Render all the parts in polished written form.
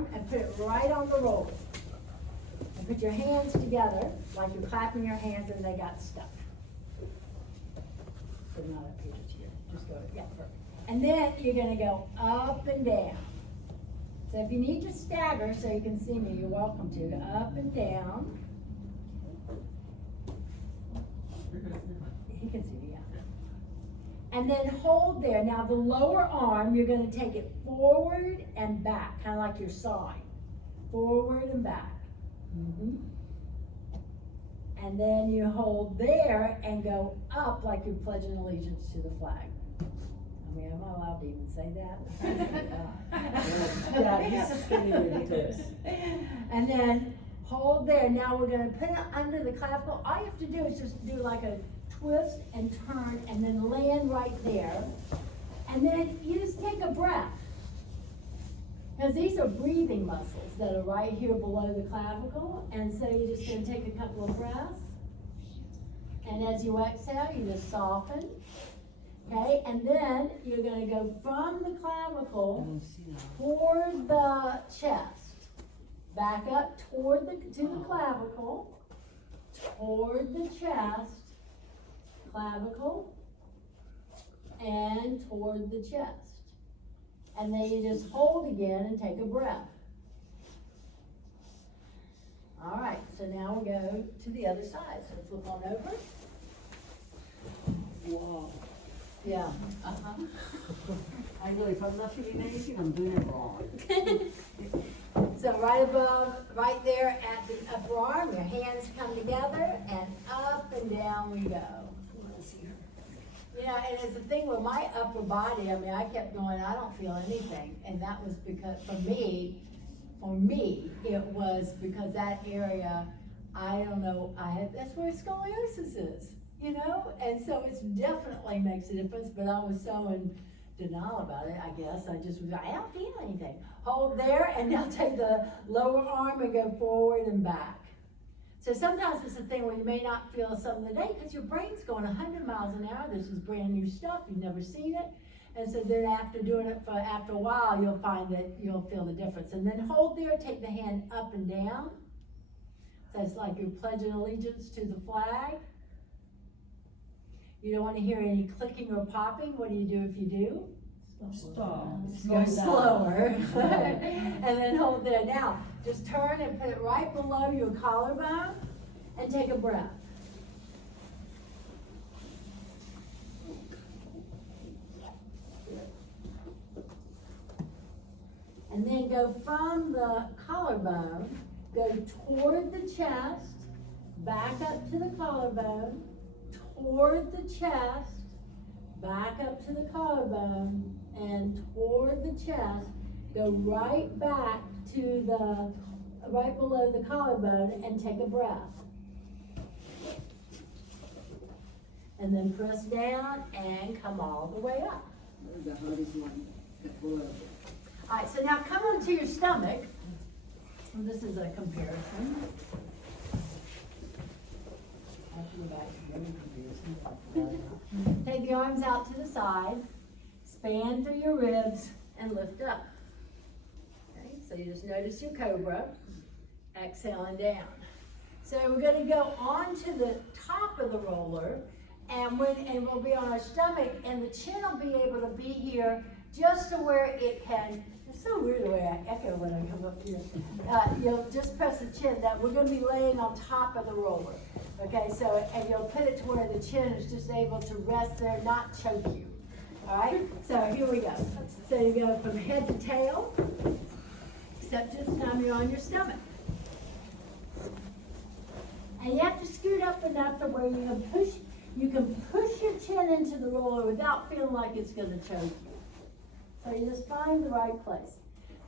arm and put it right on the roller. And put your hands together, like you're clapping your hands and they got stuck. So not up here, just here. Just go, yeah, perfect. And then you're gonna go up and down. So if you need to stagger so you can see me, you're welcome to. Up and down. He can see me, yeah. And then hold there. Now the lower arm, you're gonna take it forward and back, kind of like you're sawing. Forward and back. And then you hold there and go up like you're pledging allegiance to the flag. I mean, am I allowed to even say that? Yeah, he's getting ridiculous. And then hold there. Now we're gonna put it under the clavicle. All you have to do is just do like a twist and turn and then land right there. And then you just take a breath. Because these are breathing muscles that are right here below the clavicle. And so you're just gonna take a couple of breaths. And as you exhale, you just soften. Okay, and then you're gonna go from the clavicle toward the chest. Back up toward to the clavicle, toward the chest, clavicle, and toward the chest. And then you just hold again and take a breath. All right, so now we'll go to the other side. So flip on over. Wow. Yeah. I know if I'm not feeling anything, I'm doing it wrong. So right above, right there at the upper arm, your hands come together and up and down we go. You know, and it's the thing with my upper body, I mean, I kept going, I don't feel anything. And that was because, for me, it was because that area, I don't know, that's where scoliosis is, you know? And so it definitely makes a difference, but I was so in denial about it, I guess. I don't feel anything. Hold there, and now take the lower arm and go forward and back. So sometimes it's a thing where you may not feel something today because your brain's going 100 miles an hour. This is brand new stuff. You've never seen it. And so then after doing it after a while, you'll find that you'll feel the difference. And then hold there, take the hand up and down. So it's like you're pledging allegiance to the flag. You don't want to hear any clicking or popping. What do you do if you do? Stop. Go slower. And then hold there. Now, just turn and put it right below your collarbone and take a breath. And then go from the collarbone, go toward the chest, back up to the collarbone, toward the chest, back up to the collarbone, and toward the chest, go right back to right below the collarbone and take a breath. And then press down and come all the way up. The hardest one. All right, so now come onto your stomach. Well, this is a comparison. Take the arms out to the side, span through your ribs, and lift up. Okay, so you just notice your cobra, exhaling down. So we're going to go on to the top of the roller, and we'll be on our stomach, and the chin will be able to be here just to where it can. It's so weird the way I echo when I come up here. You'll just press the chin. That we're going to be laying on top of the roller. Okay, so, and you'll put it to where the chin is just able to rest there, not choke you. All right, so here we go. So you go from head to tail, except this time you're on your stomach. And you have to scoot up enough to where you can push your chin into the roller without feeling like it's going to choke you. So you just find the right place.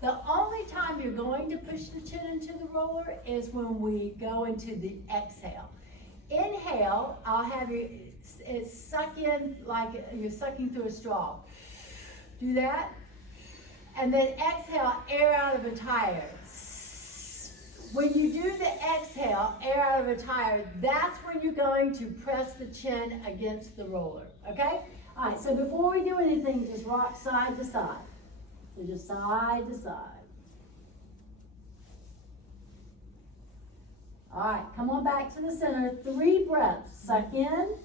The only time you're going to push the chin into the roller is when we go into the exhale. Inhale, I'll have you suck in like you're sucking through a straw. Do that. And then exhale, air out of a tire. When you do the exhale, air out of a tire, that's when you're going to press the chin against the roller. Okay? All right, so before we do anything, just rock side to side. So just side to side. All right, come on back to the center. 3 breaths. Suck in.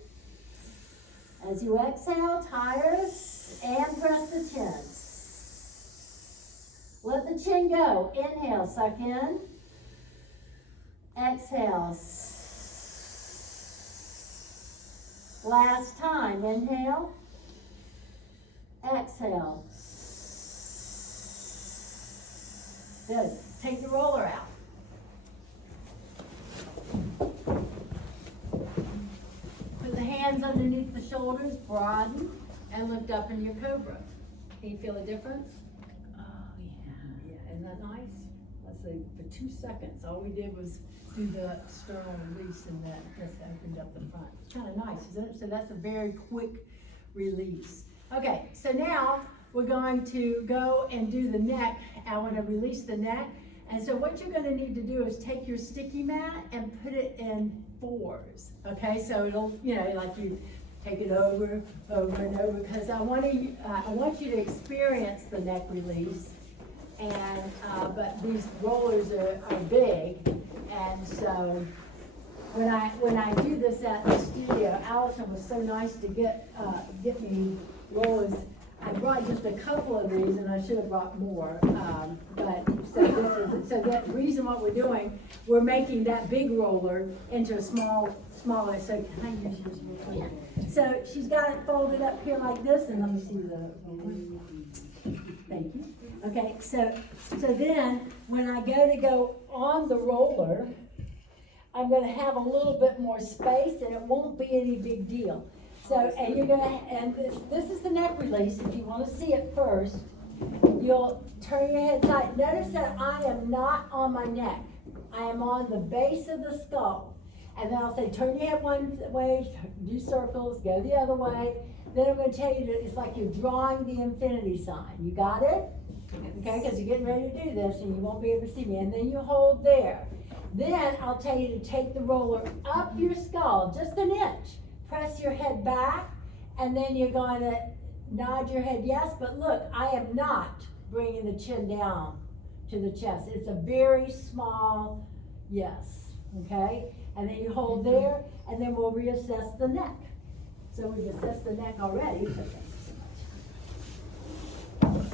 As you exhale, tires, and press the chin. Let the chin go. Inhale, suck in. Exhale. Last time. Inhale. Exhale. Good. Take the roller out. Put the hands underneath the shoulders, broaden, and lift up in your cobra. Can you feel the difference? Oh, yeah. Yeah, isn't that nice? Let's say for 2 seconds, all we did was do the sternal release and that just opened up the front. It's kind of nice, isn't it? So that's a very quick release. Okay, so now we're going to go and do the neck. I want to release the neck. And so what you're going to need to do is take your sticky mat and put it in 4s. Okay, so it'll, you know, like you take it over and over, because I want you to experience the neck release. And but these rollers are big, and so when I do this at the studio, Allison was so nice to get me rollers. I brought just a couple of these, and I should have brought more. But so the reason what we're doing, we're making that big roller into a smaller. So can I use yours real quick? So she's got it folded up here like this, and let me see the. Thank you. Okay, so then when I go on the roller, I'm going to have a little bit more space, and it won't be any big deal. So, and you're gonna, and this is the neck release. If you want to see it first, you'll turn your head side. Notice that I am not on my neck. I am on the base of the skull. And then I'll say, turn your head one way, do circles, go the other way. Then I'm going to tell you that it's like you're drawing the infinity sign. You got it? Okay, because you're getting ready to do this, and you won't be able to see me. And then you hold there. Then I'll tell you to take the roller up your skull, just an inch. Press your head back, and then you're going to nod your head yes, but look, I am not bringing the chin down to the chest. It's a very small yes, okay? And then you hold there, and then we'll reassess the neck. So we've assessed the neck already, so thank you so much.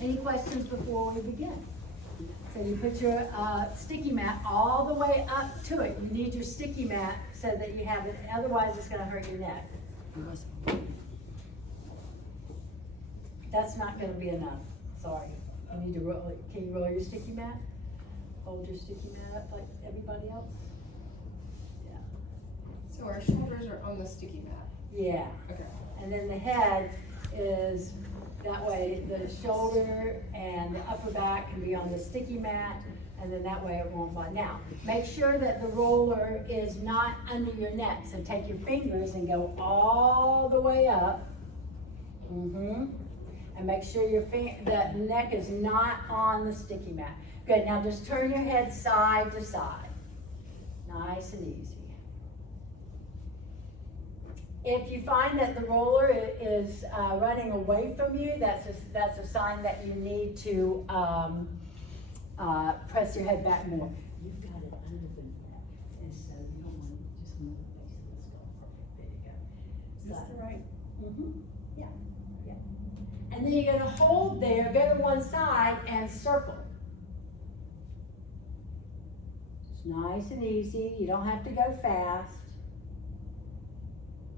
Any questions before we begin? So you put your sticky mat all the way up to it. You need your sticky mat so that you have it, otherwise it's going to hurt your neck. That's not going to be enough. Sorry. You need to roll it. Can you roll your sticky mat? Hold your sticky mat up like everybody else? Yeah. So our shoulders are on the sticky mat. Yeah. Okay. And then the head is that way, the shoulder and the upper back can be on the sticky mat, and then that way it won't fly. Now, make sure that the roller is not under your neck. So take your fingers and go all the way up. And make sure the neck is not on the sticky mat. Good, now just turn your head side to side. Nice and easy. If you find that the roller is running away from you, that's a sign that you need to press your head back more. You've got it under the neck, and so you don't want to just move the base of the skull. Perfect. There you go. Is this the right? Yeah. Yeah. And then you're going to hold there, go to one side, and circle. It's nice and easy. You don't have to go fast.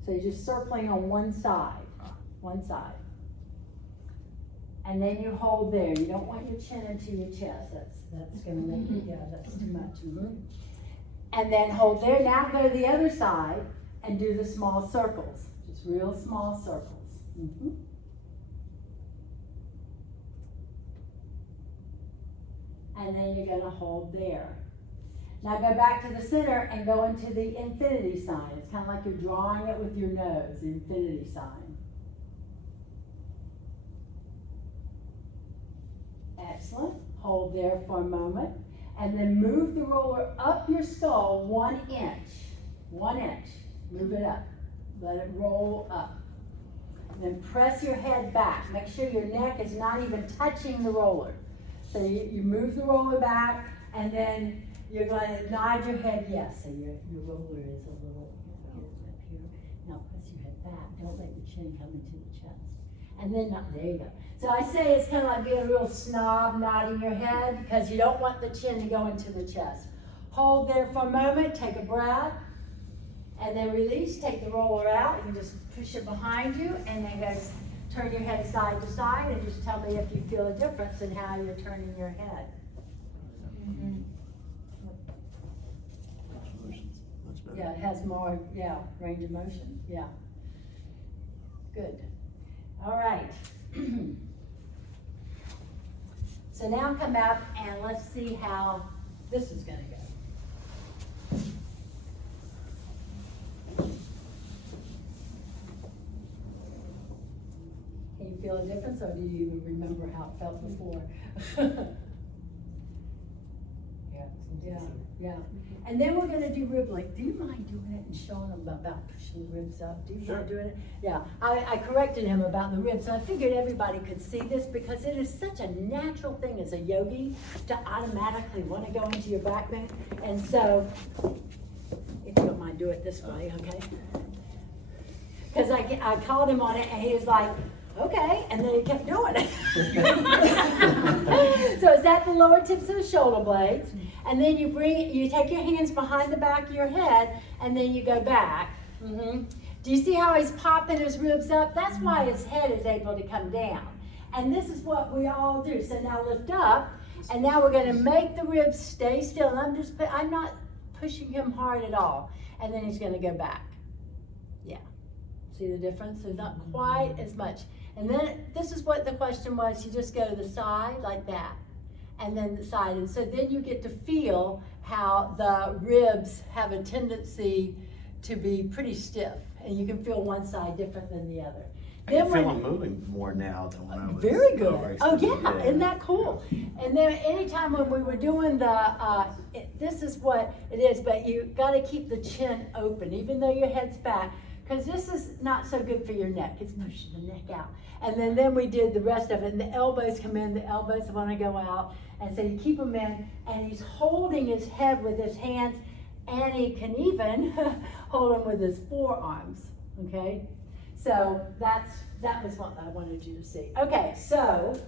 So you're just circling on one side. And then you hold there. You don't want your chin into your chest. That's going to make you, that's too much. And then hold there. Now go to the other side and do the small circles. Just real small circles. And then you're going to hold there. Now go back to the center and go into the infinity sign. It's kind of like you're drawing it with your nose, the infinity sign. Excellent. Hold there for a moment. And then move the roller up your skull 1 inch. 1 inch. Move it up. Let it roll up. And then press your head back. Make sure your neck is not even touching the roller. So you move the roller back, and then you're gonna nod your head yes. So your roller is a little, up here. Now press your head back. Don't let your chin come into the chest. And then, there you go. So I say it's kind of like being a real snob, nodding your head, because you don't want the chin to go into the chest. Hold there for a moment, take a breath, and then release, take the roller out. You can just push it behind you, and then go turn your head side to side, and just tell me if you feel a difference in how you're turning your head. Mm-hmm. Much better. Yeah, it has more, range of motion, yeah. Good. All right. So now come up and let's see how this is gonna go. Can you feel a difference, or do you even remember how it felt before? Yeah. And then we're gonna do rib length. Do you mind doing it and showing them about pushing the ribs up? Do you mind doing it? Yeah, I corrected him about the ribs. I figured everybody could see this because it is such a natural thing as a yogi to automatically want to go into your back bend. And so, if you don't mind, do it this way, okay? Because I called him on it and he was like, okay, and then he kept doing it. So it's at the lower tips of the shoulder blades, and then you take your hands behind the back of your head, and then you go back. Mm-hmm. Do you see how he's popping his ribs up? That's why his head is able to come down. And this is what we all do. So now lift up, and now we're gonna make the ribs stay still. And I'm not pushing him hard at all. And then he's gonna go back. Yeah. See the difference? There's not quite as much. And then this is what the question was. You just go to the side like that, and then the side. And so then you get to feel how the ribs have a tendency to be pretty stiff, and you can feel one side different than the other. I can feel them moving more now than when I was. Very good. Oh raised. yeah, isn't that cool? And then anytime when we were doing the, this is what it is, but you got to keep the chin open, even though your head's back, because this is not so good for your neck. It's pushing the neck out. And then we did the rest of it, and the elbows come in, the elbows want to go out, and so you keep them in, and he's holding his head with his hands, and he can even hold him with his forearms, okay? So that was what I wanted you to see. Okay, so,